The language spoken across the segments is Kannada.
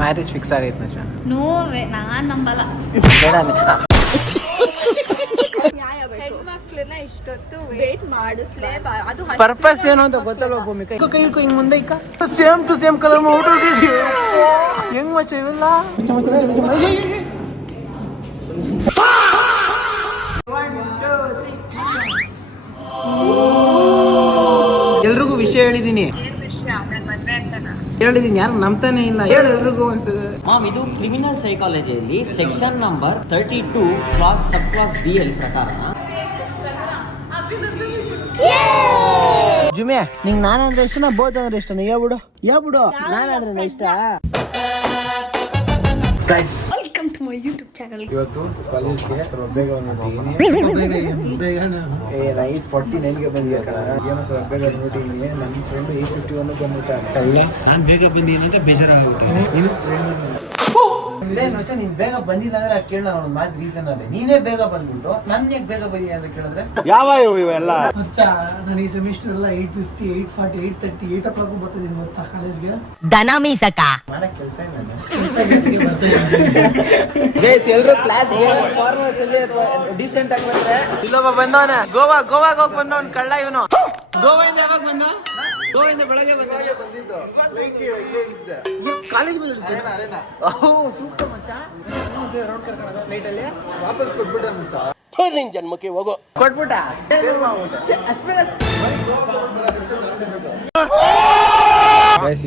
ಮ್ಯಾರೇಜ್ ಫಿಕ್ಸ್ ಆಗೈತೆ ಮಚ್ಚ. ನೋವೇ ನಾನ್ ನಂಬಲ್ಲ. ಹೆಣ್ಮಕ್ಳನ್ನ ಇಷ್ಟೊತ್ತು ವೇಟ್ ಮಾಡಿಸ್ಲೇಬಾರ್ದು. ಅದು ಪರ್ಪಸ್ ಏನು ಅಂತ ಗೊತ್ತಲ್ವ ಭೂಮಿಕಾ. ಕೈ ಇಟ್ಕೊ ಹಿಂಗ್ ಮುಂದೆ ಇಕ್ಕ. ಸೇಮ್ ಟು ಸೇಮ್ ಕಲರ್ ಮಾಡ್ಬಿಟ್ಟು ಹೆಂಗ್ ಮಚ್ಚ ಇವೆಲ್ಲ. ಎಲ್ರಿಗೂ ವಿಷಯ ಹೇಳಿದೀನಿ ಯಾರು ನಂಬ್ತಾನೆ ಇಲ್ಲ. ಹೇಳು ಎಲ್ರಿಗೂ ಒಂದ್ಸಲ. ಮಾಮ್, ಇದು ಕ್ರಿಮಿನಲ್ ಸೈಕಾಲಜಿಯಲ್ಲಿ ಸೆಕ್ಷನ್ ನಂಬರ್ 32 ಕ್ಲಾಸ್ ಸಬ್ ಕ್ಲಾಸ್ ಬಿ ಎಲ್ ಪ್ರಕಾರ ಜುಮ್ಯಾ ನಿಂಗೆ ನಾನಂದ್ರೆ ಇಷ್ಟನ ಬೋತ್ ಅಂದ್ರೆ ಇಷ್ಟನ? ಯಾಬಿಡು ನಾನಾದ್ರೆ ಇಷ್ಟ. Welcome to my YouTube channel. ಇವತ್ತು ಕಾಲೇಜ್ಗೆ ಬೇಗ ನೈಟ್ 49ಗೆ ಬಂದಿದ್ದೆ ಕಣ. ಏನೋ ಸ್ವಲ್ಪ ಬೇಗ ನೋಡಿದ್ದೀನಿ. ನನ್ನ ಫ್ರೆಂಡ್ 851 ಬಂದ್ಬಿಟ್ಟ. ನಾನು ಬೇಗ ಬಂದೀನಿ ಅಂತ ಬೇಜಾರಾಗ್ಬಿಟ್ಟೆ. ನಿನ್ನ ಫ್ರೆಂಡ್ ನೀನ್ ಬೇಗ ಬಂದಿಲ್ಲ ಅಂದ್ರೆ ಕೇಳ ಅವ್ನ ಮಾತು ರೀಸನ್ ಅದೇ. ನೀನೇ ಬೇಗ ಬಂದ್ಬಿಟ್ಟು ನನ್ ಯಾಕೆ ಬೇಗ ಬಂದಿ ಅಂತ ಕೇಳಿದ್ರೆ ಯಾವ ಇವೆಲ್ಲ ನಾನು ಈ ಸೆಮಿಸ್ಟರ್ ಎಲ್ಲ 850 840 830 8 o'clock ಬರ್ತಿದ್ದೀನಿ ಗೊತ್ತಾ ಕಾಲೇಜ್ಗೆ. ದನ ಮೀಸಕ ಮಾಡಕ್ ಕೆಲಸ ಎಲ್ರು ಕ್ಲಾಸ್ಗೆ ಫಾರ್ಮಲ್ಸ್ ಅಲ್ಲಿ ಅಥವಾ ಡೀಸೆಂಟ್ ಆಗಿ ಬಂದ್ರೆ. ಇಲ್ಲೊಬ್ಬ ಬಂದವನ ಗೋವಾಗ್ ಹೋಗಿ ಬಂದವನ್ ಕಳ್ಳ ಇವನು. ಗೋವಾದಿಂದ ಯಾವಾಗ ಬಂದ? ಗೋವಾದಿಂದ ಬೆಳಗ್ಗೆ ಬಂದಿದ್ದು. ಕಾಲೇಜ್ ಸೂಪರ್ ಮಚ್ಚ. ರೌಂಡ್ ಕರ್ಕೊಂಡು ಫ್ಲೈಟ್ ಅಲ್ಲಿ ವಾಪಸ್ ಕೊಟ್ಬಿಟ್ಟ ಮಚ್ಚ. ನಿನ್ ಜನ್ಮಕ್ಕೆ ಹೋಗೋ ಕೊಟ್ಬಿಟ್ಟ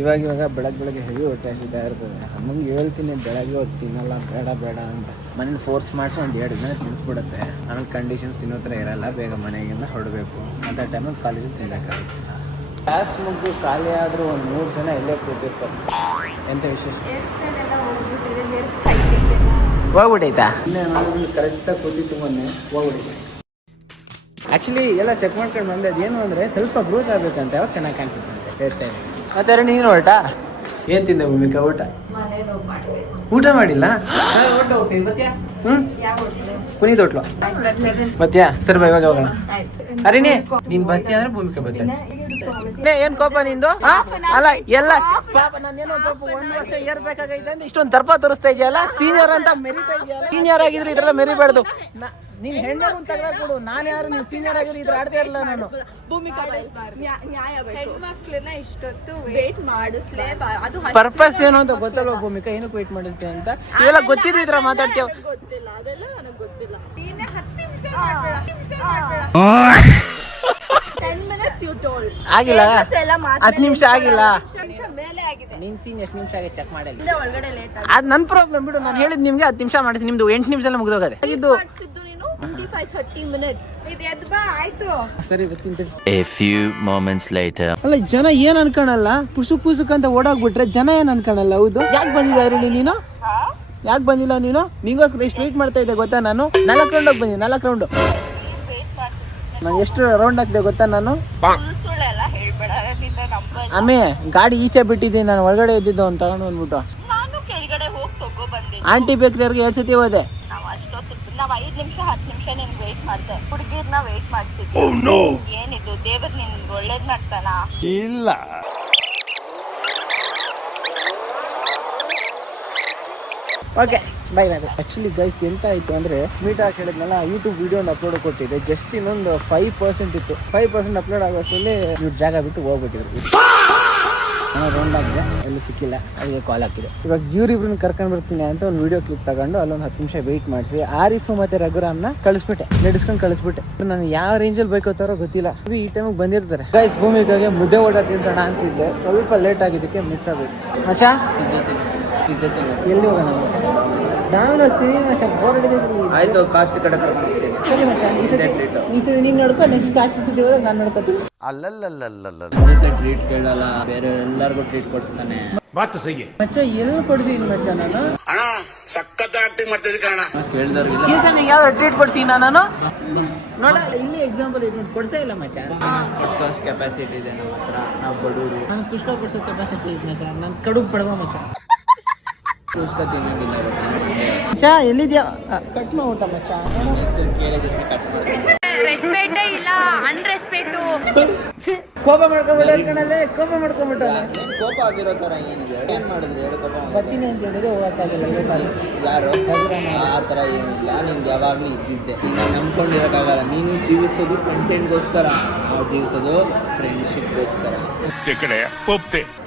ಇವಾಗ ಬೆಳಗ್ಗೆ ಹೆವಿ ಹೊಟ್ಟೆ ಹಸಿತಾ ಇರ್ತದೆ. ಅಮ್ಮಂಗೆ ಹೇಳ್ತೀನಿ ಬೆಳಗ್ಗೆ ಹೊತ್ತು ತಿನ್ನಲ್ಲ ಬೇಡ ಅಂತ. ಮನೇಲಿ ಫೋರ್ಸ್ ಮಾಡಿಸಿ ಒಂದು 2 ದಿನ ತಿನ್ನಿಸ್ಬಿಡುತ್ತೆ. ಆಮೇಲೆ ಕಂಡೀಷನ್ಸ್ ತಿನ್ನೋ ಥರ ಇರಲ್ಲ. ಬೇಗ ಮನೆಗಿಂದ ಹೊರಡಬೇಕು ಅಂತ ಟೈಮಲ್ಲಿ ಕಾಲೇಜಲ್ಲಿ ತಿನ್ನೋಕ್ಕಾಗುತ್ತೆ. ಕ್ಲಾಸ್ ಮುಗಿ ಖಾಲಿ ಆದರೂ ಒಂದು 3 ಜನ ಇಲ್ಲೇ ಕೂತಿರ್ತಾರೆ. ಎಂತ ವಿಶೇಷ ಹೋಗ್ಬಿಟ್ಟೈತಾ? ಕರೆಕ್ಟಾಗಿ ಕೂತಿತ್ತು ಮೊನ್ನೆ ಹೋಗ್ಬಿಟ್ಟೈತೆ. ಆ್ಯಕ್ಚುಲಿ ಎಲ್ಲ ಚೆಕ್ ಮಾಡ್ಕೊಂಡು ಬಂದೆ. ಅದೇನು ಅಂದರೆ ಸ್ವಲ್ಪ ಗ್ರೋತ್ ಆಗಬೇಕಂತ. ಯಾವಾಗ ಚೆನ್ನಾಗಿ ಕಾಣಿಸುತ್ತಂತೆ ಹೇರ್ ಸ್ಟೈಲ್. ಮತ್ತೆ ನೀನು ಹೊರಟ ಏನು ತಿಂದೆ ಭೂಮಿಕಾ? ಊಟ ಮಾಡಿಲ್ಲ? ಪುನೀತ್ ಹೋಟ್ಲು ಬತ್ತೀಯಾ? ಸರಿ ಬಾ ಇವಾಗ ಹೋಗೋಣ. ಅರೇನೇ ನೀನ್ ಬತ್ತೀಯ ಅಂದ್ರೆ ಭೂಮಿಕಾ ಬರ್ತಾನೆ. ಏನ್ ಕೋಪ ನಿಂದು? ಅಲ್ಲ ಎಲ್ಲ ಪಾಪ ನಾನೇನೋ ಪಾಪ 1 ವರ್ಷ ಏರ್ಬೇಕಾಗೈತೆ ಅಂತ ಇಷ್ಟೊಂದು ದರ್ಪ ತೋರಿಸ್ತಾ ಇದೆಯಲ್ಲ. ಸೀನಿಯರ್ ಅಂತ ಮೆರಿತಾ ಇದೆಯಲ್ಲ. ಸೀನಿಯರ್ ಆಗಿದ್ರೆ ಇದ್ರೆಲ್ಲ ಮೆರಿಬಾರ್ದು. ನೀನ್ ಹೆಣ್ಣು ತೆಗೆದ ಕೊಡು. ನಾನು ಯಾರು ನೀನ್ ಸೀನಿಯರ್ ಆಗಿದ್ರೆ ಇದ್ರ ಆಡ್ತಾ ಇರಲ್ಲ ನಾನು. ಹೆಣ್ಮಕ್ಳನ್ನ ಇಷ್ಟೊತ್ತು ವೇಟ್ ಮಾಡಿಸ್ಲೇಬಾರ್ದು. ಅದು ಪರ್ಪಸ್ ಏನು ಅಂತ ಗೊತ್ತಲ್ವ ಭೂಮಿಕಾ? ಏನಕ್ಕೆ ವೇಟ್ ಮಾಡಿಸ್ತೀಯ ಅಂತ ಇವೆಲ್ಲ ಗೊತ್ತಿದ್ರು ಇದ್ರ ಮಾತಾಡ್ತೀವ. ಗೊತ್ತಿಲ್ಲ, ಅದೆಲ್ಲ ನನಗೆ ಗೊತ್ತಿಲ್ಲ. 10 minutes you told. ಆಗಿಲ್ಲ 10 ನಿಮಿಷ ಆಗಿಲ್ಲ. ಮೇಲೆ ಆಗಿದೆ. ನೀನ್ ಸೀನ್ ಎಷ್ಟು ನಿಮಿಷ ಆಗಿ ಚೆಕ್ ಮಾಡಿಲ್ಲ. ಒಳಗಡೆ ಲೇಟ್ ಆಗಿದೆ. ಅದು ನನ್ನ ಪ್ರಾಬ್ಲಮ್ ಬಿಡು. ನಾನು ಹೇಳಿದ್ ನಿಮ್ಗೆ 10 ನಿಮಿಷ ಮಾಡಿಸಿ ನಿಮ್ದು 8 ನಿಮಿಷ ಮುಗಿದೋಗದೆ ಆಗಿದ್ದು. 25-30 minutes. ಇದು ಎದ್ಬಾ ಆಯ್ತು. ಸರಿ ಬರ್ತೀನಿ. A few moments later. ಅಲ್ಲ ಜನ ಏನ್ ಅನ್ಕೊಳಲ್ಲ. ಪುಸುಕ್ ಅಂತ ಓಡೋಗ್ಬಿಟ್ರೆ ಜನ ಏನ್ ಅನ್ಕೊಳಲ್ಲ. ಹೌದು ಯಾಕೆ ಬಂದಿದ್ದ ಇರಲಿ ನೀನು? ಯಾಕೆ ಬಂದಿಲ್ಲ ನೀನು? ನಿಂಗೋಸ್ಕರ ಎಷ್ಟು ವೇಟ್ ಮಾಡ್ತಾ ಇದ್ದೆ ಗೊತ್ತಾ? ನಾನು 4 ರೌಂಡ್ ಹೋಗಿ ಬಂದಿದ್ದೆ. 4 ರೌಂಡ್ ನಾನು ಎಷ್ಟು ರೌಂಡ್ ಹಾಕ್ದೆ ಗೊತ್ತಾ? ನಾನು ಆಮೇ ಗಾಡಿ ಈಚೆ ಬಿಟ್ಟಿದ್ದೀನಿ. ನಾನು ಒಳಗಡೆ ಇದ್ದಿದ್ದು ಅಂತ ತಗೊಂಡು ಬಂದ್ಬಿಟ್ಟು ಆಂಟಿ ಬೇಕ್ರಿಯವ್ರಿಗೆ 2 ಸತಿ ಹೋದೆ. ನಾವು 5 ನಿಮಿಷ 10 ನಿಮಿಷ ನಿನ್ಗೆ ವೇಟ್ ಮಾಡ್ದೆ. ಹುಡುಗಿರ್ನ ವೇಟ್ ಮಾಡ್ತಿದ್ವಿ. ಏನಿದು ದೇವ್ರು ನಿನ್ಗೆ ಒಳ್ಳೇದ್ ಮಾಡ್ತಾನ? ಇಲ್ಲ. Okay by. ಆ್ಯಕ್ಚುಲಿ ಗೈಸ್ ಎಂತ ಆಯಿತು ಅಂದರೆ ಮೀಟ್ ಹಾಕಿ ಹೇಳಿದ್ನಲ್ಲ, ಯೂಟ್ಯೂಬ್ ವೀಡಿಯೋ ಒಂದು ಅಪ್ಲೋಡ್ ಕೊಟ್ಟಿದ್ದೆ. ಜಸ್ಟ್ ಇನ್ನೊಂದು 5% ಇತ್ತು. 5% ಅಪ್ಲೋಡ್ ಆಗೋಷ್ಟರಲ್ಲಿ ಇವ್ರು ಜಾಗ ಬಿಟ್ಟು ಹೋಗ್ಬಿಟ್ಟಿದ್ರು. ನಾನು ರೌಂಡ್ ಆಗಿದೆ, ಎಲ್ಲೂ ಸಿಕ್ಕಿಲ್ಲ. ಅದಕ್ಕೆ ಕಾಲ್ ಹಾಕಿದೆ. ಇವಾಗ ಇವರಿಬ್ರನ್ನ ಕರ್ಕೊಂಡು ಬರ್ತೀನಿ ಅಂತ ಒಂದು ವೀಡಿಯೋ ಕ್ಲಿಪ್ ತಗೊಂಡು ಅಲ್ಲೊಂದು 10 ನಿಮಿಷ ವೆಯ್ಟ್ ಮಾಡಿಸಿ ಆರಿಫ್ ಮತ್ತು ರಘುರಾಮ್ನ ಕಳಿಸ್ಬಿಟ್ಟೆ. ನಡೆಸ್ಕೊಂಡು ಕಳಿಸ್ಬಿಟ್ಟೆ. ನಾನು ಯಾವ ರೇಂಜಲ್ಲಿ ಬೈಕ್ ಹೋಗ್ತಾರೋ ಗೊತ್ತಿಲ್ಲ. ಈ ಟೈಮಿಗೆ ಬಂದಿರ್ತಾರೆ. ಗೈಸ್ ಭೂಮಿಕಾಗೆ ಮುದ್ದೆ ಊಟ ತಿನ್ಸೋಣ ಅಂತಿದ್ದೆ. ಸ್ವಲ್ಪ ಲೇಟ್ ಆಗಿದ್ದಕ್ಕೆ ಮಿಸ್ ಆಗೋದು. ಮಚಾ ಎಲ್ಲಿ ಹೋಗೋಣ ಮಚ್ಚ? ನಾನು ಅಸ್ತೀನಿ ಮಚ್ಚ. ಬೋರ್ ಹಿಡಿದಿದ್ರಿ. ಆಯ್ತು ಕಾಸ್ಟ್ ಕಡೆ ಸರಿ ಮಚ್ಚ. ಈ ಸತಿ ನೀನು ನೋಡ್ಕೊ. ನೆಕ್ಸ್ಟ್ ಕಾಸ್ಟ್ ಸತಿ ಹೋದಾಗ ನಾನು ನೋಡ್ಕೊತೀನಿ. ಅಲ್ಲಲ್ಲಲ್ಲಲ್ಲ ಟ್ರೀಟ್ ಕೇಳಲ್ಲ, ಬೇರೆ ಎಲ್ಲರಿಗೂ ಟ್ರೀಟ್ ಕೊಡಿಸ್ತಾನೆ. ಮಚ್ಚ ಎಲ್ಲಿ ಕೊಡ್ತೀನಿ ಮಚ್ಚ? ನಾನು ಕೇಳಿದವ್ರಿಗೆ ಯಾವ ಟ್ರೀಟ್ ಕೊಡ್ತೀನಿ ನಾನು ನೋಡ. ಇಲ್ಲಿ ಎಕ್ಸಾಂಪಲ್ ಇದು ಕೊಡ್ಸೇ ಇಲ್ಲ ಮಚ್ಚ. ಕೊಡ್ಸೋಷ್ಟು ಕೆಪಾಸಿಟಿ ಇದೆ ನಮ್ಮ ಹತ್ರ. ನಾವು ಬಡವರು. ನಾನು ಕುಷ್ಕ ಕೊಡ್ಸೋ ಕೆಪಾಸಿಟಿ ಇದೆ ಮಚ್ಚ. ನಾನು ಕಡುಬು ಪಡವ ಮಚ್ಚ. ಕುಷ್ಕ ತಿನ್ನೋದಿಲ್ಲ ಮಚ್ಚ. ಎಲ್ಲಿದ್ಯಾ? ಕಟ್ ಮಾಡ್ಬಿಟ್ಟ ಮಚ್ಚ. ಕೇಳಿದಷ್ಟು ಕಟ್ ಮಾಡಿ. ರೆಸ್ಪೆಕ್ಟೇ ಇಲ್ಲ, ಅನ್ರೆಸ್ಪೆಕ್ಟು. ಕೋಪ ಮಾಡ್ಕೊಂಡ್ಬಿಟ್ಟ ಕಣಲ್ಲೇ, ಕೋಪ ಮಾಡ್ಕೊಂಡ್ಬಿಟ್ಟಾನೆ. ಏನ್ ಕೋಪ ಆಗಿರೋ ತರ ಏನಿದೆ? ಏನ್ ಮಾಡಿದ್ರಿ ಹೇಳು ಕೋಪ? ಬರ್ತೀನಿ ಅಂತ ಹೇಳಿದ್ರೆ ಹೋಗಕ್ಕಾಗಿಲ್ಲ, ಲೇಟ್ ಆಗಿ. ಯಾರು ಆ ಥರ ಏನಿಲ್ಲ, ನಿನ್ಗೆ ಯಾವಾಗಲೂ ಇದ್ದಿದ್ದೆ. ನೀನು ನಂಬ್ಕೊಂಡಿರೋಕ್ಕಾಗಲ್ಲ. ನೀನು ಜೀವಿಸೋದು ಕಂಟೆಂಟ್ಗೋಸ್ಕರ, ನಾವು ಜೀವಿಸೋದು ಫ್ರೆಂಡ್ಶಿಪ್ಗೋಸ್ಕರ.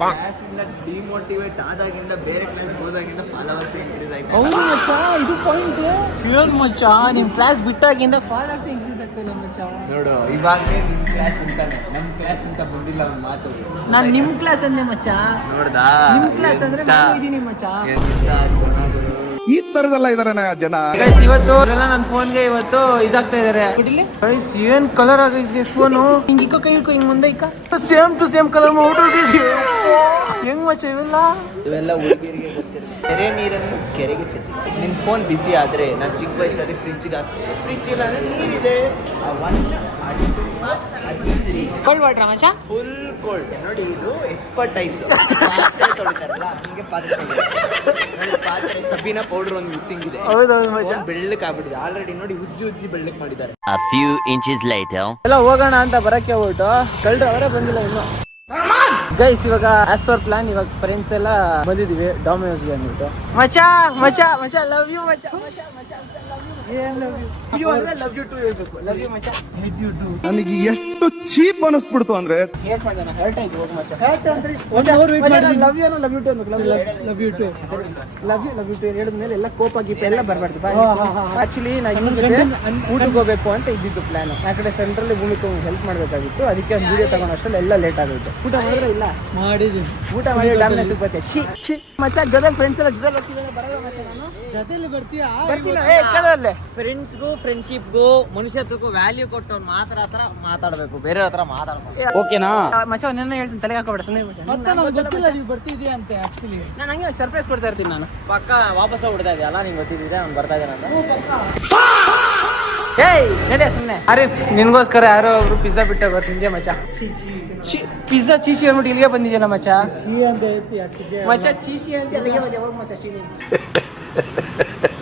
ಕ್ಲಾಸಿಂದ ಡಿಮೋಟಿವೇಟ್ ಆದಾಗಿಂದ ಬೇರೆ ಕ್ಲಾಸ್ಗೆ ಹೋದಾಗಿಂದ ಫಾಲೋವರ್ಸ್ ಇನ್ಕ್ರೀಸ್ ಆಯ್ತು. ಹೌದು ಮಚ್ಚ, ಇದು ಪಾಯಿಂಟ್. ಏನ್ ಮಚ್ಚ, ನಿಮ್ ಕ್ಲಾಸ್ ಬಿಟ್ಟಾಗಿಂದ ಫಾಲೋವರ್ಸ್ ಇನ್ಕ್ರೀಸ್ ಆಗ್ತದೆ ಮಚ್ಚ. ನೋಡು, ಇವಾಗಲೇ ನಿಮ್ಮ ಕ್ಲಾಸ್ ಅಂತಾನೆ, ನಮ್ಮ ಕ್ಲಾಸ್ ಅಂತ ಬಂದಿಲ್ಲ ಅವ್ನ ಮಾತು. ನಾನ್ ನಿಮ್ ಕ್ಲಾಸ್ ಅಂದೆ ಮಚ್ಚ. ನೋಡ್ದಾ, ನಿಮ್ ಕ್ಲಾಸ್ ಅಂದ್ರೆ ನಾನು ಇದೀನಿ ಮಚ್ಚ. ಈ ತರದೆಲ್ಲ ಇದಾರೆ ಜನ. ಇವತ್ತು ನನ್ನ ಫೋನ್ಗೆ ಇವತ್ತು ಇದಾಗ್ತಾ ಇದಾರೆ. ಏನ್ ಕಲರ್ ಆಗಿದೆ ಫೋನು. ಹಿಂಗ್ ಇಕ್ಕ ಕೈ ಇಟ್ಕೊ, ಹಿಂಗ್ ಮುಂದೆ ಇಕ್ಕ. ಸೇಮ್ ಟು ಸೇಮ್ ಕಲರ್ ಹೆಂಗ್ ಮಚ್ಚ ಇವೆಲ್ಲ ಹುಡುಗಿಯರಿಗೆ ಗೊತ್ತಿರುತ್ತೆ. ಕೆರೆ ನೀರನ್ನು ಕೆರೆಗೆ ಚೆಲ್ಲಿ. ನಿಮ್ಮ ಫೋನ್ ಬಿಸಿ ಆದ್ರೆ ನಾನು ಚಿಕ್ಕ ವಯಸ್ಸಲ್ಲಿ ಫ್ರಿಜ್ಗೆ ಹಾಕ್ತಿದ್ದೆ. ಫ್ರಿಜ್ ಇಲ್ಲ ಅಂದ್ರೆ ನೀರಿದೆ. ಕೋಲ್ಡ್ ವಾಟರ್ ಮಚ್ಚ, ಫುಲ್ ಕೋಲ್ಡ್. ನೋಡಿ, ಇದು ಎಕ್ಸ್ಪರ್ಟೈಸ್. ಪಾತ್ರೆ ತೊಳಿತಾರಲ್ಲ, ಹಿಂಗೆ ಪಾತ್ರೆ ನೋಡಿ, ಪಾತ್ರೆ ಸಬೀನಾ ಪೌಡರ್ ಒಂದು ಮಿಸ್ಸಿಂಗ್ ಇದೆ. ಹೌದೌದು ಮಚ್ಚ, ಬೆಳ್ಳಕ್ ಆಗ್ಬಿಟ್ಟಿದೆ ಆಲ್ರೆಡಿ. ನೋಡಿ, ಉಜ್ಜಿ ಬೆಳ್ಳಕ್ ಮಾಡಿದ್ದಾರೆ. A few inches later. ಎಲ್ಲ ಹೋಗೋಣ ಅಂತ ಬರಕ್ಕೆ ಹೋಗ್ಬಿಟ್ಟು ಕಳ್ರು ಅವರೇ ಬಂದಿಲ್ಲ ಇನ್ನು. ಗೈಸ್, ಇವಾಗ ಆಸ್ ಪರ್ ಪ್ಲಾನ್ ಇವಾಗ ಫ್ರೆಂಡ್ಸ್ ಎಲ್ಲ ಬಂದಿದೀವಿ ಡಾಮಿನೋಸ್ಗೆ ಅಂದ್ಬಿಟ್ಟು. ಮಚಾ ಮಚಾ ಮಚಾ ಲವ್ ಯು ಮಚಾ ಮಚಾ ಮಚಾ ಲವ್ ಯು. ಏನ್ ಲವ್ ಯು? ಇದು ಅಂದ್ರೆ ಲವ್ ಯು ಟು ಹೇಳ್ಬೇಕು. ಲವ್ ಯು ಮಚಾ, ಹೇಟ್ ಯು ಟು. ನನಗೆ ಎಷ್ಟು ಚೀಪ್ ಅನಿಸ್ಬಿಡ್ತು ಅಂದ್ರೆ, ಹೇಟ್ ಮಾಡ್ದೆ, ಹರ್ಟ್ ಆಯ್ತು. ಹೋಗಿ ಮಚಾ, ಹರ್ಟ್ ಅಂದ್ರೆ ಲವ್ ಯು ಅನ್ನೋ ಲವ್ ಯು ಟು ಅನ್ಬೇಕು. Love you too, love you too ಹೇಳಿದ್ಮೇಲೆ ಎಲ್ಲ ಕೋಪ ಗೀಪ ಎಲ್ಲ ಬರ್ಬಾರ್ದು. ಆಕ್ಚುಲಿ ನಾ ಊಟಕ್ಕೆ ಹೋಗ್ಬೇಕು ಅಂತ ಇದ್ದಿದ್ದು ಪ್ಲಾನ್. ಆ ಕಡೆ ಸೆಂಟ್ರಲ್ಲಿ ಊಟಕ್ಕೆ ಹೆಲ್ಪ್ ಮಾಡ್ಬೇಕಾಗಿತ್ತು. ಅದಕ್ಕೆ ಒಂದು ವಿಡಿಯೋ ತಗೊಂಡು ಅಷ್ಟರಲ್ಲಿ ಎಲ್ಲ ಲೇಟ್ ಆಗೋಯ್ತು. ಊಟ ಮಾಡಿದ್ರೆ ಇಲ್ಲ ಮಾಡಿದ್ದೀನಿ. ಊಟ ಮಾಡಿ ಡಾಮಿನೋಸ್ ಬತ್ತೆ. ಛೀ ಮಚ್ಚ, ಜೊತೆ ಫ್ರೆಂಡ್ಸ್ ಎಲ್ಲ ಜೊತೆ ಬರ್ತಿದ್ದಾರೆ. ಬರಲ್ಲ ಮಚ್ಚ, ನಾನು ಜೊತೆಲಿ ಬರ್ತೀಯಾ? ಫ್ರೆಂಡ್ಸ್ಗೂ ಫ್ರೆಂಡ್ಶಿಪ್ಗೂ ಮನುಷ್ಯತ್ವಕ್ಕೂ ವ್ಯಾಲ್ಯೂ ಕೊಟ್ಟು ಮಾತ್ರ ಹತ್ರ ಮಾತಾಡ್ಬೇಕು, ಬೇರೆ ಹತ್ರ ಮಾತಾಡ್ಬೇಕು. ಓಕೆನಾ ಮಚ್ಚ? ನನ್ನ ಹೇಳ್ತೀನಿ, ತಲೆಗೆ ಹಾಕೋಬೇಡ ಸುಮ್ಮನೆ ಮಚ್ಚ. ನನಗೆ ಗೊತ್ತಿಲ್ಲ ನೀವು ಬರ್ತಿದ್ದೀಯ ಅಂತ. ಆಕ್ಚುಲಿ ನಾನು ಹಂಗೆ ಸರ್ಪ್ರೈಸ್ ಕೊಡ್ತಾ ಇರ್ತೀನಿ. ನಾನು ಪಕ್ಕ ವಾಪಸ್ ಹೋಗ್ಬಿಡ್ತಾ ಇದೆಯಲ್ಲ, ನಿಂಗೆ ಗೊತ್ತಿದ್ದೆ ಅವ್ನು ಬರ್ತಾ ಇದ್ದಾನೆ ಅಂತ. ಏಯ್ ನಡೆ ಸುಮ್ಮನೆ. ಅರಿಫ್, ನಿನ್ಗೋಸ್ಕರ ಯಾರೋ ಒಬ್ರು ಪಿಜ್ಜಾ ಬಿಟ್ಟಾಗ ತಿಂದೆ ಮಚ್ಚ. ಪಿಜ್ಜಾ ಚೀಚಿ ಅಂದ್ಬಿಟ್ಟು ಇಲ್ಲಿಗೆ ಬಂದಿದ್ಯಲ್ಲ ಮಚ್ಚ. ಮಚ್ಚ ಚೀಚಿ ಅಂತ ಅಲ್ಲಿಗೆ ಬಂದೆ. ಹೋಗಿ ಮಚ್ಚ,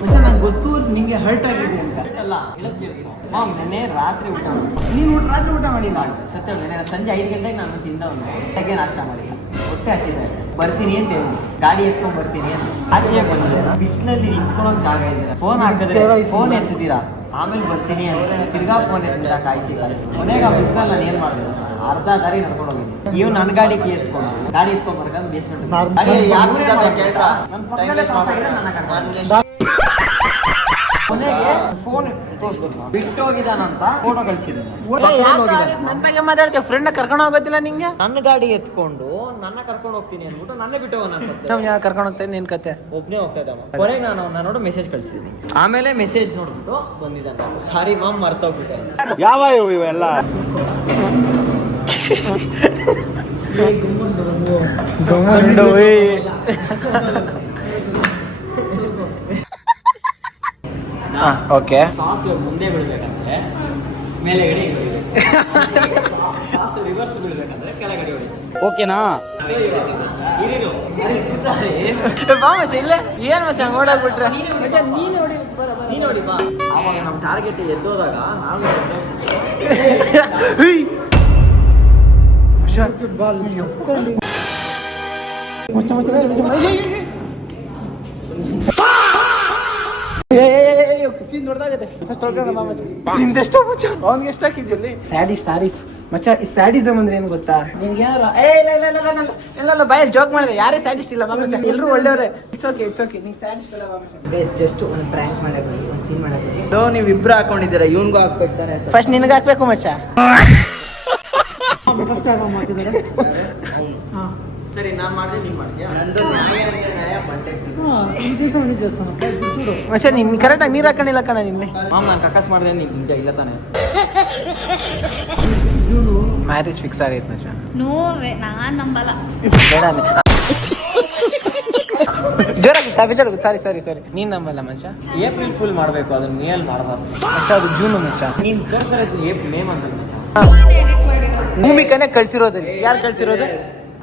ಮಚ್ಚ ನಂಗೆ ಗೊತ್ತು ನಿಂಗೆ ಹರ್ಟ್ ಆಗಿದೆ ಅಂತ. ಅಲ್ಲ, ನೆನ್ನೆ ರಾತ್ರಿ ಊಟ ನೀನು ರಾತ್ರಿ ಊಟ ಮಾಡಿಲ್ಲ? ಸತ್ಯ, ನೆನ್ನೆ ಸಂಜೆ 5 ಗಂಟೆಗೆ ನಾನು ತಿಂದವನು. ಬೆಳಗ್ಗೆ ನಾಷ್ಟ ಮಾಡಿಲ್ಲ, ಹೊಟ್ಟೆ ಹಸಿದೆ. ಬರ್ತೀನಿ ಅಂತ ಹೇಳಿ ಗಾಡಿ ಎತ್ಕೊಂಡ್ ಬರ್ತೀನಿ ಅಂತ ಆಚೆ ಬಂದಿದೆ. ಬಿಸಿಲಲ್ಲಿ ನಿಂತ್ಕೊಳ್ಳೋಕ್ ಜಾಗ ಇಲ್ಲ. ಫೋನ್ ಹಾಕಿದ್ರೆ ಫೋನ್ ಎತ್ತಿದ್ದೀರಾ, ಆಮೇಲೆ ಬರ್ತೀನಿ ಅಂತ ತಿರ್ಗಾ ಫೋನ್ ಎತ್ತಿದ್ದೀರಾ, ಕಾಯಿಸಿ ಕೊನೆಗೆ ಆ ಬಿಸಿಲಲ್ಲಿ ನಾನು ಏನ್ ಮಾಡಿದೆ, ಅರ್ಧ ದಾರಿ ನಡ್ಕೊಂಡು ಹೋಗಿದ್ದೆ. ಇವ್ ನನ್ನ ಗಾಡಿ ಗಾಡಿ ಎತ್ಕೊಂಡ್ ಬರ್ಕೊಂಡು ಬೇಸ್ಮೆಂಟ್ ನನ್ನ ಪಕ್ಕದಲ್ಲೇ ಪಾಸ್ ಆಗಿದೆ. ನನ್ನ ಕೊನೆಗೆ ಫೋನ್ ತೋರಿಸ್ತೀನಿ, ಬಿಟ್ಟು ಹೋಗಿದ್ದಾನಂತ ಫೋಟೋ ಕಳಿಸಿದ್ದೀನಿ. ನನ್ನ ಬಗ್ಗೆ ಮಾತಾಡ್ತೀವಿ. ಫ್ರೆಂಡ್ ಕರ್ಕೊಂಡು ಹೋಗೋದಿಲ್ಲ ನಿಂಗೆ? ನನ್ನ ಗಾಡಿ ಎತ್ಕೊಂಡು ನನ್ನ ಕರ್ಕೊಂಡು ಹೋಗ್ತೀನಿ ಅಂದ್ಬಿಟ್ಟು ನನ್ನ ಬಿಟ್ಟು ಹೋಗೋಣ ಕರ್ಕೊಂಡು ಹೋಗ್ತಾ ನಿನ್ ಕತೆ. ಒಬ್ಬನೇ ಹೋಗ್ತಾ ಇದ್ದ. ಕೊನೆಗೆ ನಾನು ಅವನ್ನ ನೋಡು ಮೆಸೇಜ್ ಕಳಿಸಿದ್ದೀನಿ. ಆಮೇಲೆ ಮೆಸೇಜ್ ನೋಡ್ಬಿಟ್ಟು ಬಂದಿದ್ದ. ಸಾರಿ ಮಾಮ್, ಮರ್ತೋಗ್ಬಿಟ್ಟೆ. ಯಾವ ಇವೆಲ್ಲ ಓಕೆ. ಸಾಸ್ ಮುಂದೆ ಬೀಳ್ಬೇಕಂದ್ರೆ ಮೇಲೆ ಗಡಿ ಸಾಸ್ ರಿವರ್ಸ್ ಬೀಳ್ಬೇಕಂದ್ರೆ ಕೆಳಗಡೆ ಹೊಡಿ. ಓಕೆನಾ? ಬಾ ಮಚ್ಚ, ಇಲ್ಲೇ ಏನ್ ಮಚ್ಚ ಓಡಾಗ್ಬಿಟ್ರೆ. ನೀ ನೋಡಿ ಬಾ. ಆವಾಗ ನಮ್ಮ ಟಾರ್ಗೆಟ್ ಎದ್ದೋದಾಗ ನಾವು ನೋಡ್ದಾಗತ್ತೆ. ನಿಮ್ದು ಎಷ್ಟು ಮಚ್ಚ? ಅವ್ನಿಗೆ ಎಷ್ಟು ಹಾಕಿದ್ಯಲ್ಲಿ? ಸ್ಯಾಡಿಸ್ಟ್ ಆರಿಫ್ ಮಚ್ಚ. ಈ ಸ್ಯಾಡಿಸಮ್ ಅಂದ್ರೆ ಏನ್ ಗೊತ್ತಾ ನಿನ್ಗೆ? ಯಾರು ಇಲ್ಲ ಬಾಯಲ್ಲಿ ಜೋಕ್ ಮಾಡಿದೆ. ಯಾರೇ ಸ್ಯಾಡಿಸ್ಟ್ ಇಲ್ಲ ಮಚ್ಚ, ಎಲ್ಲರೂ ಒಳ್ಳೆಯವರೇ. ಇಟ್ಸ್ ಓಕೆ ನೀ ಸ್ಯಾಡಿಸ್ಟ್ ಇಲ್ಲ ಮಚ್ಚ. ಗೈಸ್, ಜಸ್ಟ್ ಒಂದು ಪ್ರ್ಯಾಂಕ್ ಮಾಡಕ್ಕೆ ಬನ್ನಿ, ಒಂದು ಸೀನ್ ಮಾಡಕ್ಕೆ ಬನ್ನಿ. ನೀವು ಇಬ್ರು ಹಾಕೊಂಡಿದ್ದೀರಾ, ಇವನ್ಗೂ ಹಾಕ್ಬೇಕು ತಾನೆ. ಫಸ್ಟ್ ನಿನಗೆ ಹಾಕ್ಬೇಕು ಮಚ್ಚ. ಸರಿ, ನಾನು ಮಾಡಿದೆ, ನೀನು ಮಾಡ್ತೀಯಾ? ನಂದು ನ್ಯಾಯ ಮಂಡೆ ಮಚ್ಚ. ನೀನ್ ಕರೆಕ್ಟಾಗಿ ನೀರು ಹಾಕೊಂಡಿಲ್ಲ ಕಣ ನಿನ್ನೆ. ಮಾಮ್, ನಾನು ಕಕ್ಕಸ್ ಮಾಡಿದೆ, ನೀನು ನಿಜ ಇಲ್ಲ ತಾನೆ? ಮ್ಯಾರೇಜ್ ಫಿಕ್ಸ್ ಆಗೈತೆ ಮಚ್ಚ. ನೋವೇ, ನಾನ್ ನಂಬಲ್ಲ. ಜೋರಾಗಿ ಸಾರಿ ನೀನ್ ನಂಬಲ್ಲ ಮಚ್ಚ. ಏಪ್ರಿಲ್ ಫುಲ್ ಮಾಡಬೇಕು, ಅದನ್ನ ಮೇಲ್ ಮಾಡಬಾರ್ದು ಮಚ್ಚ. ಅದು ಜೂನ್ ಮಚ್ಚ. ನೀನು ತೋರಿಸಿರೋದು ಮೇ ಮಂತ್ ಮಚ್ಚ. ಭೂಮಿಕನೇ ಕಳ್ಸಿರೋದಲ್ಲಿ. ಯಾರು ಕಳ್ಸಿರೋದು?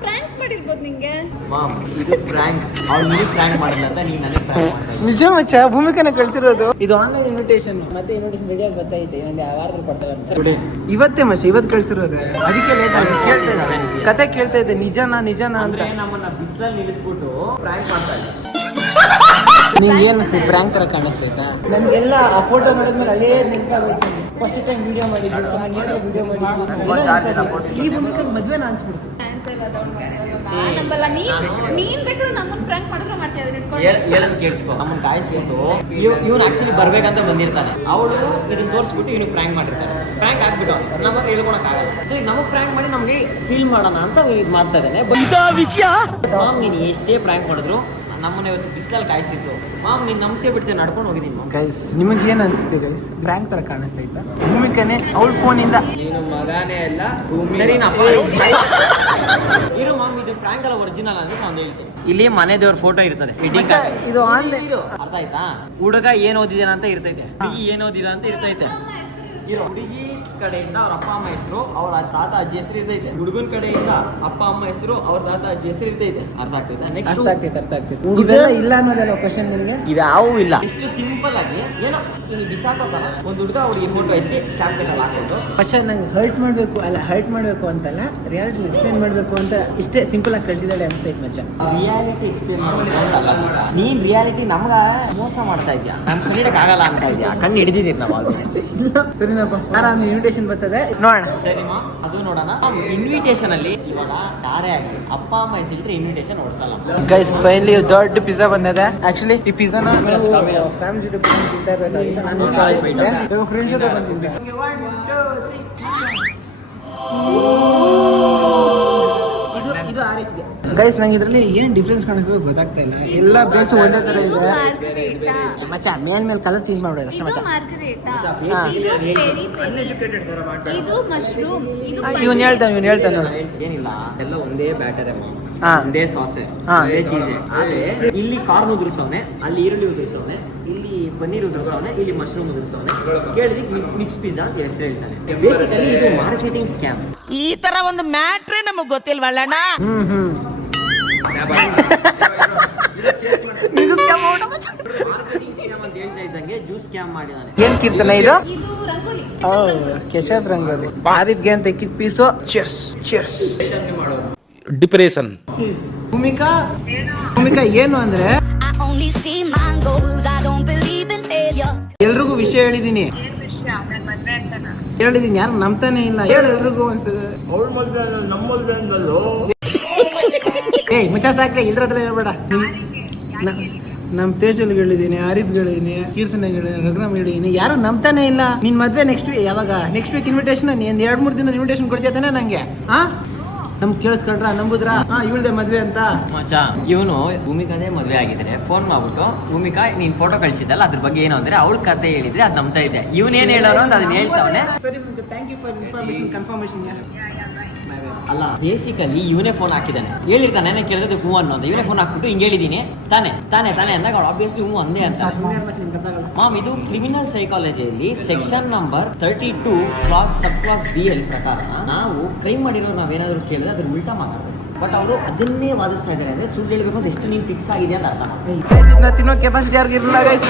ಪ್ರಾಂಕ್ ಮಾಡಿರ್ಬೋದು ಹೇಳಿರೋದು ನಿಂಗೆ? ಮಾಮ್ ಇದು ಪ್ರ್ಯಾಂಕ್. ಅವ್ಳು ನೀವು ಪ್ರ್ಯಾಂಕ್ ಮಾಡಿಲ್ಲ ಅಂತ ನೀನು ನನಗೆ ಪ್ರ್ಯಾಂಕ್ ಮಾಡ್ತಾ ಇದ್ದೀಯ. ನಿಜ ಮಚ್ಚ, ಭೂಮಿಕನ ಕಳ್ಸಿರೋದು. ಇದು ಆನ್ಲೈನ್ ಇನ್ವಿಟೇಷನ್, ಮತ್ತೆ ಇನ್ವಿಟೇಷನ್ ರೆಡಿ ಆಗಿ ಗೊತ್ತೈತೆ. ಇನ್ನೊಂದು ವಾರದಲ್ಲಿ ಕೊಡ್ತಾರೆ. ಇವತ್ತೇ ಮಚ್ಚ, ಇವತ್ತು ಕಳ್ಸಿರೋದು. ಅದಕ್ಕೆ ಲೇಟ್ ಆಗಿ ಕೇಳ್ತಾ ಇದ್ದೆ, ಕತೆ ಕೇಳ್ತಾ ಇದ್ದೆ. ನಿಜನಾ ಅಂತ. ಅಂದ್ರೆ ನಮ್ಮನ್ನ ಬಿಸಿಲಲ್ಲಿ ನಿಲ್ಲಿಸ್ಬಿಟ್ಟು ಪ್ರ್ಯಾಂಕ್ ಮಾಡ್ತಾ ಇದ್ದ. ನಿಮ್ಗೆ ಏನು ಪ್ರ್ಯಾಂಕ್ ತರ ಕಾಣಿಸ್ತೈತಾ? ನನ್ಗೆಲ್ಲ ಆ ಫೋಟೋ ನೋಡಿದ್ಮೇಲೆ ಅದೇ ನೆನಪಾಗೋಯ್ತು. ಫಸ್ಟ್ ಟೈಮ್ ವಿಡಿಯೋ ಮಾಡಿದ್ದು, ವಿಡಿಯೋ ಮಾಡಿದ್ದು, ಈ ಭೂಮಿಕ ಮದ್ವೆನ ಅನ್ಸ್ಬಿಡ್ತು. ನೀನ್ ಬೇಕಾದ್ರೆ ನಮ್ಮನ್ನ ಪ್ರ್ಯಾಂಕ್ ಮಾಡಿದ್ರೆ ಮಾಡ್ತೀಯ. ಹೇಳೋದು ಕೇಳಿಸ್ಕೊ, ನಮ್ಮನ್ನ ಕಾಯಿಸ್ಬೇಕು. ಇವ್ನು ಆಕ್ಚುಲಿ ಬರ್ಬೇಕಂತ ಬಂದಿರ್ತಾನೆ. ಅವಳು ಇದನ್ನ ತೋರಿಸ್ಬಿಟ್ಟು ಇವನು ಪ್ರ್ಯಾಂಕ್ ಮಾಡಿರ್ತಾನೆ. ಪ್ರ್ಯಾಂಕ್ ಆಗ್ಬಿಟ್ಟು ನಮ್ಮ ಹತ್ರ ಹೇಳ್ಕೊಳಕ್ಕಾಗಲ್ಲ. ಸೊ ಈಗ ನಮಗೆ ಪ್ರ್ಯಾಂಕ್ ಮಾಡಿ ನಮಗೆ ಫೀಲ್ ಮಾಡೋಣ ಅಂತ ಇದು ಮಾಡ್ತಾ ಇದ್ದಾನೆ. ಮಾಮ್ ನೀನು ಎಷ್ಟೇ ಪ್ರ್ಯಾಂಕ್ ಮಾಡಿದ್ರು ನಮ್ಮನ್ನ ಇವತ್ತು ಬಿಸಿಲಲ್ಲಿ ಕಾಯಿಸಿತ್ತು. ಮಾಮ್ ನೀನು ನಮಸ್ತೆ ಬಿಡ್ತೇನೆ, ನಡ್ಕೊಂಡು ಹೋಗಿದ್ದೀನಿ ಮಾಮ್. ಗೈಸ್ ನಿಮಗೆ ಏನು ಅನ್ಸುತ್ತೆ ಗೈಸ್? ಪ್ರ್ಯಾಂಕ್ ತರ ಕಾಣಿಸ್ತೈತಾ? ಭೂಮಿಕನೇ ಅವಳ ಫೋನಿಂದ ನೀನು ಮಗನೇ ಎಲ್ಲ ಸರಿನಪ್ಪ. ಇರು ಮಾಮ್, ಇದು ಪ್ರ್ಯಾಂಕ್ ಅಲ್ಲ, ಒರಿಜಿನಲ್ ಅಂತ ನಾನು ಹೇಳ್ತೀನಿ. ಇಲ್ಲಿ ಮನೆ ದೇವ್ರ ಫೋಟೋ ಇರ್ತದೆ. ಇದು ಆನ್ಲೈನ್. ಅರ್ಥ ಆಯ್ತಾ? ಹುಡುಗ ಏನ್ ಓದಿದಾನ ಅಂತ ಇರ್ತೈತೆ, ಹುಡುಗಿ ಏನ್ ಓದಿಲ್ಲ ಅಂತ ಇರ್ತೈತೆ. ಹುಡುಗಿ ಕಡೆಯಿಂದ ಅವ್ರ ಅಪ್ಪ ಅಮ್ಮ ಹೆಸರು, ಅವ್ರ ತಾತ ಅಜ್ಜಿ ಹೆಸರು ಇರ್ತೈತೆ. ಹುಡುಗನ ಕಡೆಯಿಂದ ಅಪ್ಪ ಅಮ್ಮ ಹೆಸರು, ಅವ್ರ ತಾತ ಅಜ್ಜಿ ಹೆಸರು ಇರ್ತೈತೆ. ಅರ್ಥ ಆಗ್ತೈತೆ? ನೆಕ್ಸ್ಟ್ ಅರ್ಥ ಆಗ್ತೈತೆ. ಇವೆಲ್ಲ ಇಲ್ಲ ಅನ್ನೋದಲ್ಲ ಕ್ವಶನ್ ನಿಮಗೆ? ಇವ್ಯಾವೂ ಇಲ್ಲ. ಇಷ್ಟು ಸಿಂಪಲ್ ಆಗಿ ಏನೋ ಇಲ್ಲಿ ಬಿಸಾಕೋತಾರ ಒಂದು ಹುಡುಗ ಹುಡುಗಿ ಫೋಟೋ ಎತ್ತಿ ಕ್ಯಾಪ್ಟನ್ ಅಲ್ಲಿ ಹಾಕೊಂಡು. പക്ഷെ ನಂಗೆ ಹರ್ಟ್ ಮಾಡಬೇಕು ಅಂತಲ್ಲ, ರಿಯಾಲಿಟಿ ಎಕ್ಸ್ಪ್ಲೇನ್ ಮಾಡಬೇಕು ಅಂತ ಇಷ್ಟೇ ಸಿಂಪಲ್ ಆಗಿ ಕಳ್ಸಿದಾಳೆ ಅನ್ಸ್ತೈತೆ ಮಚ್ಚ. ರಿಯಾಲಿಟಿ ಎಕ್ಸ್ಪ್ಲೇನ್ ಮಾಡೋಲ್ಲ ಮಚ್ಚ. ನೀನ್ ರಿಯಾಲಿಟಿ ನಮ್ಗ ಮೋಸ ಮಾಡ್ತಾ ಇದ್ಯಾ, ನಮ್ ಕನ್ನಡಕ್ಕೆ ಆಗಲ್ಲ ಅಂತ ಇದ್ಯಾ. ಕಣ್ಣು ಹಿಡಿದಿದ್ದೀರಿ ನಾವು ಸರಿನಪ್ಪ. ಇನ್ವಿಟೇಷನ್ ಬರ್ತದೆ, ನೋಡೋಣ. ಸರಿಮಾ, ಅದು ನೋಡೋಣ. ಇನ್ವಿಟೇಷನ್ ಅಲ್ಲಿ ಇವಾಗ ಯಾರೇ ಆಗಲಿ ಅಪ್ಪ ಅಮ್ಮ ಹೆಸರಿದ್ರೆ ಇನ್ವಿಟೇಷನ್ ಓಡಿಸಲ್ಲ. ಗೈಸ್ ಫೈನಲಿ ದೊಡ್ಡ ಪಿಜ್ಜಾ ಬಂದಿದೆ. ಆಕ್ಚುಲಿ ಈ ಪಿಜ್ಜಾನ ಫ್ಯಾಮಿಲಿ ಜೊತೆ ತಿಂತಾ ಇರಬೇಕಾಗಿತ್ತು. ನಾನು ಫ್ರೆಂಡ್ಸ್ ಜೊತೆ ಬಂದಿದ್ದೆ. ಇದು ಆರಿಫ್ಗೆ. ಗೈಸ್ ನಂಗೆ ಇದರಲ್ಲಿ ಏನ್ ಡಿಫ್ರೆನ್ಸ್ ಕಾಣಿಸ್ತದೆ ಗೊತ್ತಾಗ್ತಾ ಇಲ್ಲ. ಎಲ್ಲ ಬೇಸು ಒಂದೇ ತರ ಇದೆ ಮಚ್ಚ. ಮೇಲ್ ಕಲರ್ ಚೇಂಜ್ ಮಾಡ್ಬಿಡ ಅಷ್ಟೇ ಮಚ್ಚ. ಇದು ಮಶ್ರೂಮ್, ಇದು ಇವ್ನು ಹೇಳ್ತಾನೆ ಏನಿಲ್ಲ, ಎಲ್ಲ ಒಂದೇ ಬ್ಯಾಟರ್, ಒಂದೇ ಸಾಸೆ, ಒಂದೇ ಚೀಸೆ. ಆದ್ರೆ ಇಲ್ಲಿ ಕಾರ್ನ್ ಉದುರಿಸೋನೆ, ಅಲ್ಲಿ ಈರುಳ್ಳಿ ಉದುರಿಸೋನೆ, ಇಲ್ಲಿ ಪನ್ನೀರ್ ಉದುರಿಸೋನೆ, ಇಲ್ಲಿ ಮಶ್ರೂಮ್ ಉದುರಿಸೋನೆ. ಕೇಳಿದಕ್ಕೆ ಮಿಕ್ಸ್ ಪಿಜ್ಜಾ ಅಂತ ಹೆಸರು ಹೇಳ್ತಾನೆ. ಬೇಸಿಕಲಿ ಇದು ಮಾರ್ಕೆಟಿಂಗ್ ಸ್ಕ್ಯಾಮ್. ಈ ತರ ಒಂದು ಮ್ಯಾಟ್ರೇ ನಮಗ್ ಗೊತ್ತಿಲ್ವಲ್ಲಣ್ಣ. ಅಂತ ಹೇಳ್ತಾ ಇದ್ದಂಗೆ ಜ್ಯೂಸ್ ಸ್ಕ್ಯಾಮ್ ಮಾಡಿದಾನೆ. ಏನ್ ಕೀರ್ತನ ಇದು? ಇದು ರಂಗೋಲಿ. ಕೆಶಫ್ ರಂಗೋಲಿ. ಆರಿಫ್ಗೆ ಅಂತ ಇಕ್ಕಿದ ಪೀಸು. ಚಿಯರ್ಸ್. ಡಿಪ್ರೆಷನ್. ಭೂಮಿಕಾ ಏನು ಅಂದ್ರೆ ಎಲ್ರಿಗೂ ವಿಷಯ ಹೇಳಿದೀನಿ. ಯಾರು ನಂಬ್ತಾನೆ ಇಲ್ಲ. ಹೇಳು ಎಲ್ರಿಗೂ ಒಂದ್ಸಲ. ಏಯ್ ಮುಚ್ಚ ಸಾಕ್ಲೆ, ಇಲ್ದ್ರತ್ರ ಹೇಳ್ಬೇಡ. ನಮ್ ತೇಜಲ್ಗೆ ಹೇಳಿದೀನಿ, ಆರಿಫ್ಗೆ ಹೇಳಿದೀನಿ, ಕೀರ್ತನೆಗೆ ಹೇಳಿದೀನಿ, ರಘುರಾಮ್ ಹೇಳಿದೀನಿ. ಯಾರು ನಂಬ್ತಾನೆ ಇಲ್ಲ. ನಿನ್ ಮದ್ವೆ ನೆಕ್ಸ್ಟ್ ವೀಕ್. ಯಾವಾಗ? Next week invitation. 2-3 ದಿನ ಇನ್ವಿಟೇಷನ್ ಕೊಡ್ತಿದ್ದಾನೆ ನಂಗೆ. ನಮ್ ಕೇಳಿಸ್ಕೊಂಡ್ರ, ನಂಬುದ್ರಾ? ಇವಳ್ದೆ ಮದ್ವೆ ಅಂತ ಮಚ್ಚ. ಇವನು ಭೂಮಿಕಾದೇ ಮದ್ವೆ ಆಗಿದ್ರೆ ಫೋನ್ ಮಾಡ್ಬಿಟ್ಟು, ಭೂಮಿಕಾ ನೀನ್ ಫೋಟೋ ಕಳ್ಸಿದ್ದಲ್ಲ ಅದ್ರ ಬಗ್ಗೆ ಏನು ಅಂದ್ರೆ ಅವಳ ಕತೆ ಹೇಳಿದ್ರೆ ಅದ್ ನಂಬ್ತಾ ಇದ್ದೆ. ಇವನೇನ್ ಹೇಳೋರು ಅಂತ ಅದನ್ನ ಹೇಳ್ತಾವನೆ. ಸರಿ, thank you for information confirmation. ಅಲ್ಲ, ಬೇಸಿಕಲಿ ಇವನೇ ಫೋನ್ ಹಾಕಿದ್ದಾನೆ. ಹೇಳಿರ್ತಾನೆ, ನಾನು ಕೇಳಿದ್ರೆ ಹೂ ಅನ್ನೋದು. ಇವನೇ ಫೋನ್ ಹಾಕ್ಬಿಟ್ಟು ಹಿಂಗೆ ಹೇಳಿದೀನಿ ತಾನೆ ಅಂದಾಗ ಅವಳು ಆಬ್ವಿಯಸ್ಲಿ ಹೂ ಅಂದೇ ಅಂತ. ಮಾಮ್, ಇದು ಕ್ರಿಮಿನಲ್ ಸೈಕಾಲಜಿಯಲ್ಲಿ ಸೆಕ್ಷನ್ ನಂಬರ್ 32 ಸಬ್ ಕ್ಲಾಸ್ ಬಿ ಎಲ್ ಪ್ರಕಾರ ನಾವು ಕ್ರೈಮ್ ಮಾಡಿರೋ ನಾವೇನಾದ್ರು ಕೇಳಿದ್ರೆ ಅದ್ರ ಉಲ್ಟಾ ಮಾತಾಡ್ಬೇಕು. ಬಟ್ ಅವರು ಅದನ್ನೇ ವಾದಿಸ್ತಾ ಇದ್ದಾರೆ. ಅಂದ್ರೆ ಸುಳ್ಳು ಹೇಳ್ಬೇಕು ಅಂತ ಎಷ್ಟು ನೀನು ಫಿಕ್ಸ್ ಆಗಿದೆ ಅಂತ ಅರ್ಥ. ತಿನ್ನೋ ಕೆಪಾಸಿಟಿ ಯಾರಿಗೂ ಇರಲ್ಲ ಗೈಸ್.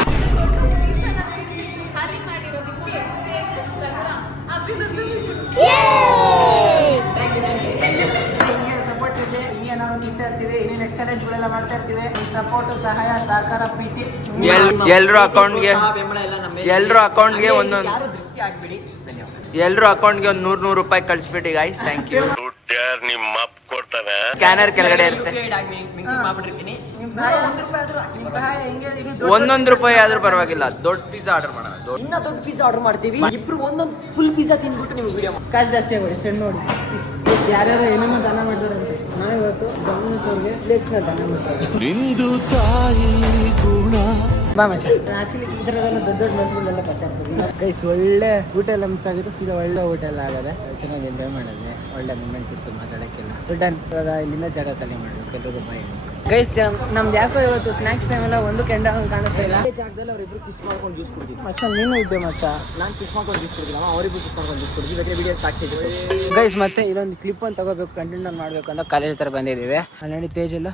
ಖಾಲಿ ಮಾಡಿರೋದಕ್ಕೆ ತೇಜಸ್, ರಘುರಾಮ್, ಅಭಿನಂದನೆ. ಸಪೋರ್ಟ್ ಇದೆ. ಹಿಂಗೆ ನಾವು ನಿಂತಾ ಇರ್ತೀವಿ. ಇನ್ನೇನು ನೆಕ್ಸ್ಟ್ ಚಾಲೆಂಜ್ಗಳೆಲ್ಲ ಮಾಡ್ತಾ ಇರ್ತೀವಿ. ಸಪೋರ್ಟ್, ಸಹಾಯ, ಸಹಕಾರ, ಪ್ರೀತಿ ಎಲ್ರು ಅಕೌಂಟ್ಗೆ ಒಂದೊಂದು, ಯಾರು ದೃಷ್ಟಿ ಆಗ್ಬಿಡಿ. ಧನ್ಯವಾದ. ಎಲ್ರು ಅಕೌಂಟ್ಗೆ ಒಂದು 100 ರೂಪಾಯಿ ಕಳಿಸ್ಬಿಟ್ಟು ಗೈಸ್. Thank you. ಸ್ಕ್ಯಾನರ್ ಕೆಳಗಡೆ ಇರುತ್ತೆ. ಒಂದೊಂದು ರೂಪಾಯಿ ಆದ್ರೂ ಪರವಾಗಿಲ್ಲ. ದೊಡ್ಡ ಪಿಜ್ಜಾ ಆರ್ಡರ್ ಮಾಡೋಣ. ಇನ್ನ ದೊಡ್ಡ ಪಿಜ್ಜಾ ಆರ್ಡರ್ ಮಾಡ್ತೀವಿ. ಇಬ್ರು ಒಂದೊಂದು ಫುಲ್ ಪಿಜ್ಜಾ ತಿಂದ್ಬಿಟ್ಟು ನಿಮ್ಗೆ ವಿಡಿಯೋ ಕಾಸು ಜಾಸ್ತಿ ಆಗೋಡಿ. ಸೆಂಡ್ ನೋಡಿ. ಯಾರ್ಯಾರು ಏನೇನೋ ದಾನ ಮಾಡಿದಾರಂತೆ. ನಾವಿವತ್ತು ಗಮನಿಸೋರಿಗೆ ಲೇಕ್ಸ್ನ ದಾನ ಮಾಡ್ತಾರೆ. ಬಾ ಮಚ್ಚ. ಆಕ್ಚುಲಿ ಈ ಥರದೆಲ್ಲ ದೊಡ್ಡ ಮನ್ಸುಗಳೆಲ್ಲ ಬರ್ತಾ ಗೈಸ್. ಒಳ್ಳೆ ಊಟ ಎಲ್ಲ ಮಿಸ್ ಆಗಿತ್ತು. ಸೀದಾ ಒಳ್ಳೆ ಊಟ ಎಲ್ಲ ಆಗದೆ. ಚೆನ್ನಾಗಿ ಎಂಜಾಯ್ ಮಾಡಿದ್ವಿ. ಒಳ್ಳೆ ಮೂಮೆಂಟ್ಸ್ ಇತ್ತು ಮಾತಾಡೋಕ್ಕೆಲ್ಲ. So done. ಇವಾಗ ಇಲ್ಲಿಂದ ಜಾಗ ಖಾಲಿ ಮಾಡಬೇಕು. ಎಲ್ರಿಗೂ ಬಾಯ್. ಗೈಸ್ ನಮ್ದು ಯಾಕೋ ಇವತ್ತು ಸ್ನಾಕ್ಸ್ ಟೈಮ್ ಎಲ್ಲ ಒಂದು ಕೆಂಡ ಹಂಗೆ ಕಾಣಿಸ್ತಾ ಇಲ್ಲ. ಜಾಗದಲ್ಲಿ ಅವರಿಬ್ರು ಕಿಸ್ ಮಾಡ್ಕೊಂಡು ಜ್ಯೂಸ್ ಕುಡ್ತೀವಿ. ಮಚ್ಚ ನೀನು ಇದ್ದೆ ಮಚ್ಚ. ನಾನು ಕಿಸ್ ಮಾಡ್ಕೊಂಡು ಜ್ಯೂಸ್ ಕುಡ್ತೀನಿ, ಅವರಿಬ್ರು ಕಿಸ್ ಮಾಡ್ಕೊಂಡು ಜ್ಯೂಸ್ ಕುಡ್ತೀವಿ. ಬೇರೆ ವಿಡಿಯೋ ಸಾಕ್ಷಿ ಇದೆ. ಗೈಸ್ ಮತ್ತೆ ಇದೊಂದು ಕ್ಲಿಪ್ ಒಂದು ತಗೋಬೇಕು, ಕಂಟೆಂಟ್ ಮಾಡಬೇಕು ಅಂತ ಕಾಲೇಜ್ ಹತ್ರ ಬಂದಿದ್ದೀವಿ. ಅಲ್ಲಿ ನೋಡಿ ತೇಜ್ ಎಲ್ಲ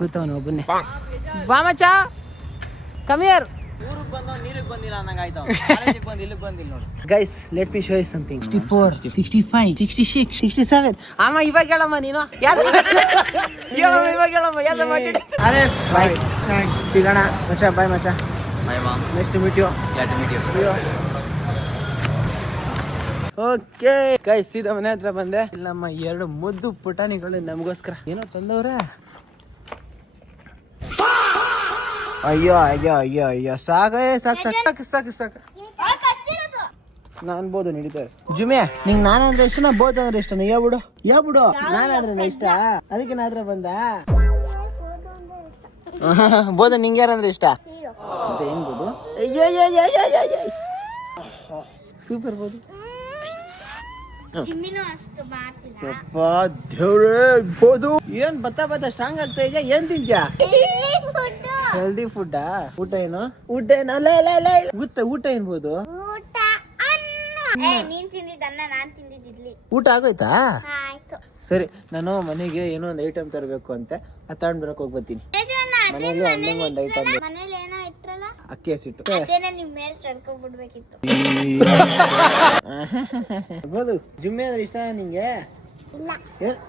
ಕೂತವನು ಒಬ್ಬನೇ. ಬಾ ಮಚ್ಚ ಕಮಿಯರ್. ಊರಿಗೆ ಬಂದವ್ ನೀರಿಗೆ ಬಂದಿಲ್ಲ ಅನ್ನಂಗೆ ಆಯ್ತು. ಕಾಲೇಜಿಗೆ ಬಂದು ಇಲ್ಲಿಗೆ ಬಂದಿಲ್ಲ ನೋಡಿ. Guys let me show you something. 64 65 66 67 ಅಮ್ಮ ಇವಾಗ ಹೇಳಮ್ಮ ನೀನು ಹೇಳಮ್ಮ ಇವಾಗ ಹೇಳಮ್ಮ ಯಾವ್ದು ಮಾಡಿ. ಅರೆ ಬಾಯ್ ಸಿಗೋಣ ಮಚ್ಚ. ಬಾಯ್ ಮಚ್ಚ. Bye mom. Next meet you. Glad to meet you. Okay guys ಸೀದಾ ಮನೆ ಹತ್ರ ಬಂದೆ. ಇಲ್ಲಮ್ಮ 2 ಮುದ್ದು ಪುಟಾಣಿಗಳು ನಮಗೋಸ್ಕರ ಏನೋ ತಂದವ್ರೆ. ಅಯ್ಯೋ ಅಯ್ಯೋ ಅಯ್ಯೋ ಅಯ್ಯೋ ಸಾಕು ಸಾಕು ಸಾಕು ಸಾಕು. ನಾನು ಅನ್ಬೋದು ನಡೀತಾರೆ. ಜುಮೆ ನಿಂಗೆ ನಾನಂದ್ರೆ ಇಷ್ಟನಾ ಬೋದ್ ಅಂದ್ರೆ ಇಷ್ಟನ? ಹೇಳ್ಬಿಡು ನಾನಾದ್ರೆ ಇಷ್ಟ, ಅದಕ್ಕೆ ನಾದ್ರೆ ಬಂದ. ಬೋಧ ನಿಂಗೆ ಯಾರಂದ್ರೆ ಇಷ್ಟ ಅಂತ ಏನ್ ಬೋದು? ಸೂಪರ್ ಬೋದು. ದೇವ್ರೇ ಬೋದು ಏನ್ ಬತ್ತ ಸ್ಟ್ರಾಂಗ್ ಆಗ್ತಾ ಇದೆಯಾ? ಏನ್ ತಿಂತ್ಯಾ? Healthy food. ಊಟ ಏನು? ಊಟ ಊಟ ಏನ್ಬೋದು? ಊಟ ಆಗೋಯ್ತಾ? ಸರಿ, ನಾನು ಮನೆಗೆ ಏನೋ ಒಂದು ಐಟಮ್ ತರಬೇಕು ಅಂತ ತಗೊಂಡ್ ಬರಕ್ ಹೋಗ್ಬತ್ತೀನಿ. ಮನೇಲಿ ಅನ್ನಂಗ್ ಒಂದು ಐಟಮ್, ಅಕ್ಕಿ ಹಸಿಟ್ಟು. ಬೋದು ಜುಮ್ಮೆ ಅಂದ್ರೆ ಇಷ್ಟ ನಿಂಗೆ?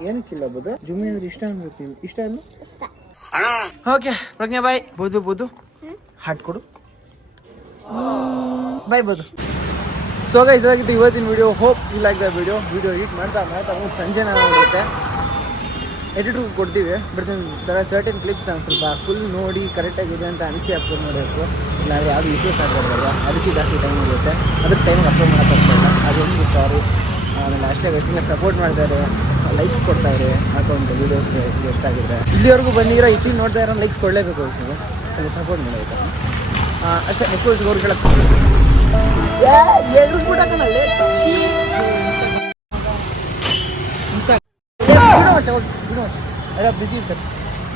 ಏನಕ್ಕಿಲ್ಲ ಬೋದು, ಜುಮ್ಮೆ ಅಂದ್ರೆ ಇಷ್ಟ ಅನ್ಬೇಕು. ಇಷ್ಟ ಅನ್ನು ಓಕೆ ಪ್ರಜ್ಞಾ ಬಾಯ್. ಬೋದು ಹಾಟ್ ಕೊಡು. ಬಾಯ್ ಬೋದು. ಸೊ ಗೈಸ್ ಇದಾಗಿತ್ತು ಇವತ್ತಿನ video. Hope you like the video edit ಮಾಡ್ತಾ ಸಂಜೆ ನಾವು ಆಗುತ್ತೆ ಎಡಿಟ್ರು ಕೊಡ್ತೀವಿ. ಬಟ್ ಥರ ಸರ್ಟನ್ ಕ್ಲಿಪ್ಸ್ ನಾನು ಸ್ವಲ್ಪ ಫುಲ್ ನೋಡಿ ಕರೆಕ್ಟಾಗಿದೆ ಅಂತ ಅನಿಸಿ ಅಪ್ಲೋಡ್ ಮಾಡಬೇಕು. ಇಲ್ಲಾಂದರೆ ಯಾವುದು ಇಶ್ಯೂಸ್ ಆಗ್ಬಾರ್ದಲ್ವ, ಅದಕ್ಕೆ ಜಾಸ್ತಿ ಟೈಮ್ ಹೋಗುತ್ತೆ. ಅದಕ್ಕೆ ಟೈಮಿಗೆ ಅಪ್ಲೋಡ್ ಮಾಡೋಕ್ಕಾಗ್ತಾಯಿಲ್ಲ. ಅದೊಂದು ಸಾರಿ. ಆಮೇಲೆ ಅಷ್ಟೇ ವಯಸ್ಸಿಗೆ ಸಪೋರ್ಟ್ ಮಾಡ್ತಾರೆ, ಲೈಕ್ಸ್ ಕೊಡ್ತಾಯಿದ್ರೆ ಹಾಕೊಂಡು ವೀಡಿಯೋಸ್ಗೆ ಎಷ್ಟಾಗಿದೆ. ಇಲ್ಲಿವರೆಗೂ ಬಂದಿರೋ ಇಸಿ ನೋಡ್ತಾ ಇರೋ ಲೈಕ್ಸ್ ಕೊಡಲೇಬೇಕು ವಯಸ್ಸಿಗೆ, ಅದು ಸಪೋರ್ಟ್ ಮಾಡಬೇಕು ಅಷ್ಟೇ. ನೆಕ್ಸ್ಟ್ ಅವ್ರು ಹೇಳಕ್ಕೆ ಎಲ್ಲ ಬಿಸಿ ಇರ್ತಾರೆ.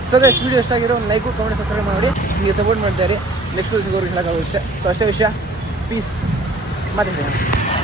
ಸೊ ಗೈಸ್ ವಿಡಿಯೋ ಎಷ್ಟಾಗಿರೋ ಒಂದು ಲೈಕು ಕಮೆಂಟ್ ಸಬ್ಸ್ಕ್ರೈಬ್ ಮಾಡಿ ನಿಮಗೆ ಸಪೋರ್ಟ್ ಮಾಡ್ತಾರೆ. ನೆಕ್ಸ್ಟ್ ಅವ್ರಿಗೆ ಹೇಳೋಕ್ಕಾಗುತ್ತೆ. ಸೊ ಅಷ್ಟೇ ವಿಷಯ. ಪೀಸ್ ಮಾತಾಡ್ತೀನಿ.